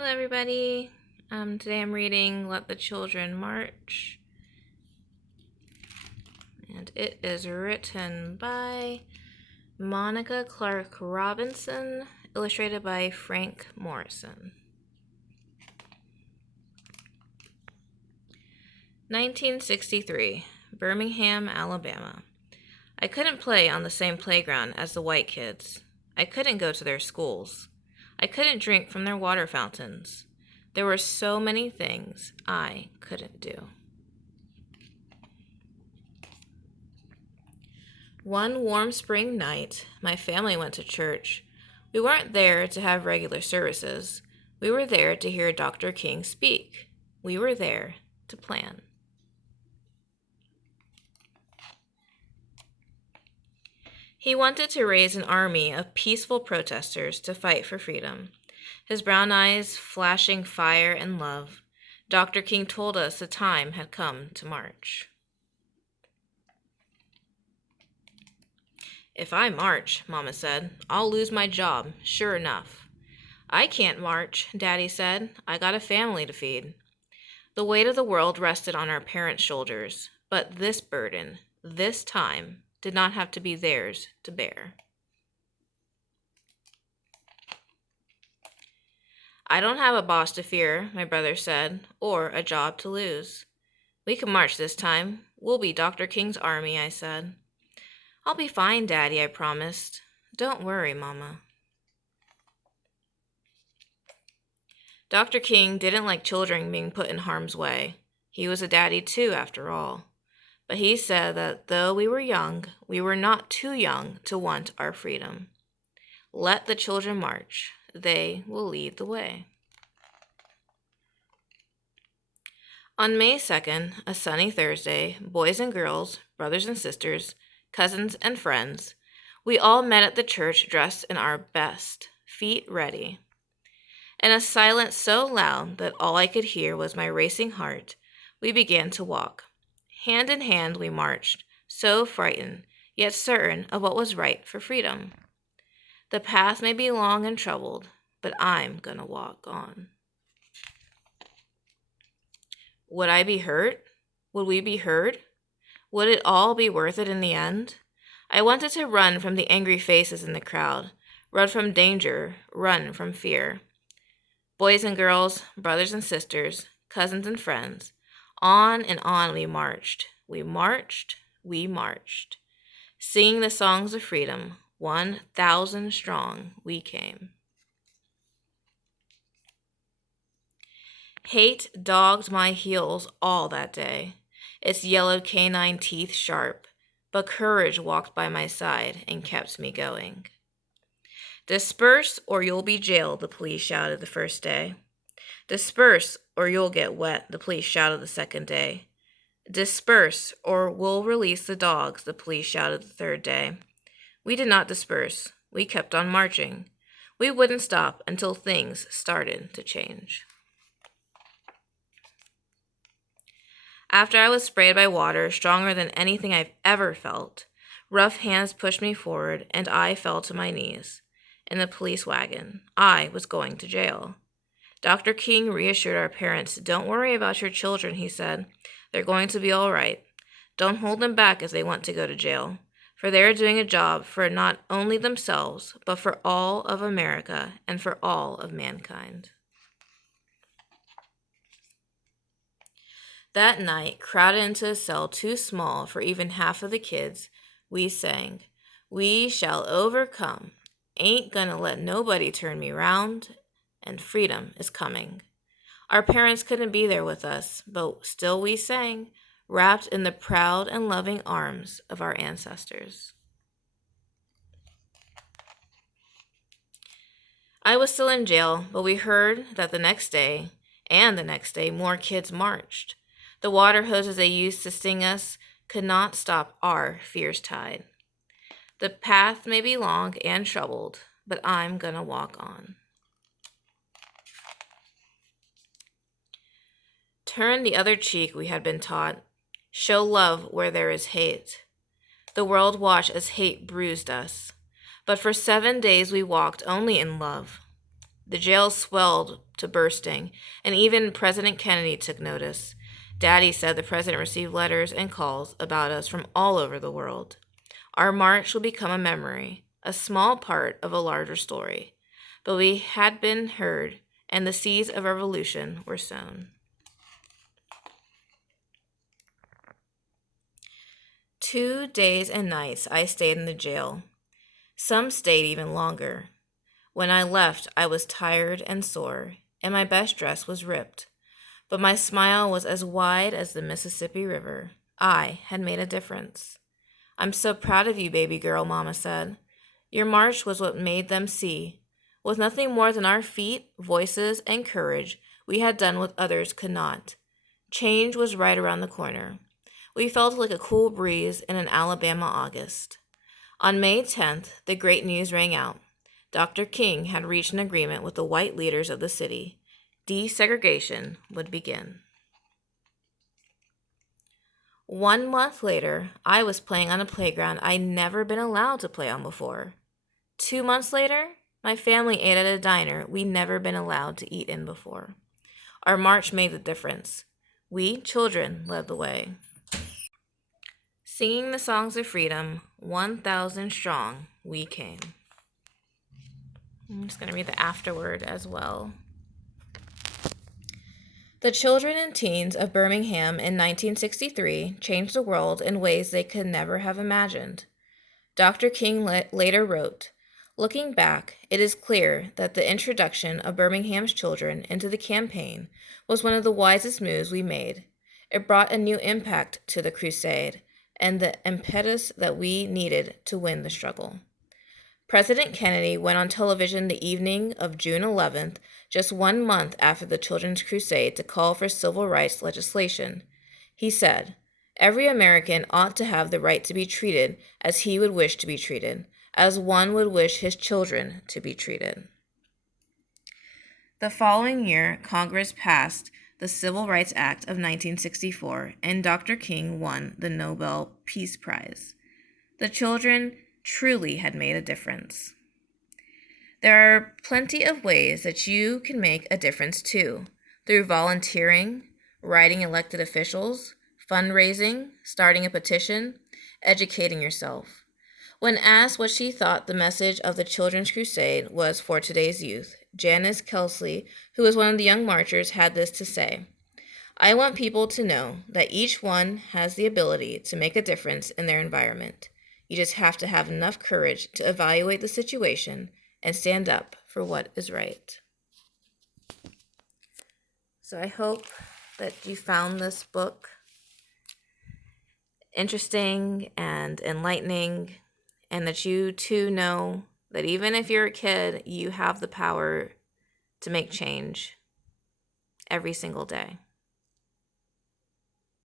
Hello, everybody. Today I'm reading Let the Children March, and it is written by Monica Clark Robinson, illustrated by Frank Morrison. 1963, Birmingham, Alabama. I couldn't play on the same playground as the white kids. I couldn't go to their schools. I couldn't drink from their water fountains. There were so many things I couldn't do. One warm spring night, my family went to church. We weren't there to have regular services. We were there to hear Dr. King speak. We were there to plan. He wanted to raise an army of peaceful protesters to fight for freedom. His brown eyes flashing fire and love, Dr. King told us the time had come to march. If I march, Mama said, I'll lose my job, sure enough. I can't march, Daddy said. I got a family to feed. The weight of the world rested on our parents' shoulders, but this burden, this time, did not have to be theirs to bear. I don't have a boss to fear, my brother said, or a job to lose. We can march this time. We'll be Dr. King's army, I said. I'll be fine, Daddy, I promised. Don't worry, Mama. Dr. King didn't like children being put in harm's way. He was a daddy too, after all. But he said that though we were young, we were not too young to want our freedom. Let the children march. They will lead the way. On May 2nd, a sunny Thursday, boys and girls, brothers and sisters, cousins and friends, we all met at the church dressed in our best, feet ready. In a silence so loud that all I could hear was my racing heart, we began to walk. Hand in hand we marched, so frightened, yet certain of what was right for freedom. The path may be long and troubled, but I'm gonna walk on. Would I be hurt? Would we be heard? Would it all be worth it in the end? I wanted to run from the angry faces in the crowd, run from danger, run from fear. Boys and girls, brothers and sisters, cousins and friends, on and on we marched. We marched, we marched. Singing the songs of freedom, 1,000 strong we came. Hate dogged my heels all that day, its yellow canine teeth sharp, but courage walked by my side and kept me going. Disperse or you'll be jailed, the police shouted the first day. Disperse or you'll get wet, the police shouted the second day. Disperse or we'll release the dogs, the police shouted the third day. We did not disperse. We kept on marching. We wouldn't stop until things started to change. After I was sprayed by water stronger than anything I've ever felt, rough hands pushed me forward and I fell to my knees. In the police wagon, I was going to jail. Dr. King reassured our parents, don't worry about your children, he said. They're going to be all right. Don't hold them back if they want to go to jail, for they're doing a job for not only themselves, but for all of America and for all of mankind. That night, crowded into a cell too small for even half of the kids, we sang, "We shall overcome. Ain't gonna let nobody turn me round, and freedom is coming." Our parents couldn't be there with us, but still we sang, wrapped in the proud and loving arms of our ancestors. I was still in jail, but we heard that the next day, and the next day, more kids marched. The water hoses they used to sting us could not stop our fierce tide. The path may be long and troubled, but I'm gonna walk on. Turn the other cheek, we had been taught. Show love where there is hate. The world watched as hate bruised us. But for 7 days we walked only in love. The jail swelled to bursting, and even President Kennedy took notice. Daddy said the president received letters and calls about us from all over the world. Our march will become a memory, a small part of a larger story. But we had been heard, and the seeds of revolution were sown. 2 days and nights I stayed in the jail. Some stayed even longer. When I left, I was tired and sore, and my best dress was ripped. But my smile was as wide as the Mississippi River. I had made a difference. I'm so proud of you, baby girl, Mama said. Your march was what made them see. With nothing more than our feet, voices, and courage, we had done what others could not. Change was right around the corner. We felt like a cool breeze in an Alabama August. On May 10th, the great news rang out. Dr. King had reached an agreement with the white leaders of the city. Desegregation would begin. 1 month later, I was playing on a playground I'd never been allowed to play on before. 2 months later, my family ate at a diner we'd never been allowed to eat in before. Our march made the difference. We, children, led the way. Singing the songs of freedom, 1,000 strong, we came. I'm just going to read the afterword as well. The children and teens of Birmingham in 1963 changed the world in ways they could never have imagined. Dr. King later wrote, "Looking back, it is clear that the introduction of Birmingham's children into the campaign was one of the wisest moves we made. It brought a new impact to the crusade and the impetus that we needed to win the struggle." President Kennedy went on television the evening of June 11th, just 1 month after the Children's Crusade, to call for civil rights legislation. He said, "Every American ought to have the right to be treated as he would wish to be treated, as one would wish his children to be treated." The following year, Congress passed the Civil Rights Act of 1964, and Dr. King won the Nobel Peace Prize. The children truly had made a difference. There are plenty of ways that you can make a difference too, through volunteering, writing elected officials, fundraising, starting a petition, educating yourself. When asked what she thought the message of the Children's Crusade was for today's youth, Janice Kelsley, who was one of the young marchers, had this to say: "I want people to know that each one has the ability to make a difference in their environment. You just have to have enough courage to evaluate the situation and stand up for what is right." So I hope that you found this book interesting and enlightening, and that you too know that even if you're a kid, you have the power to make change every single day.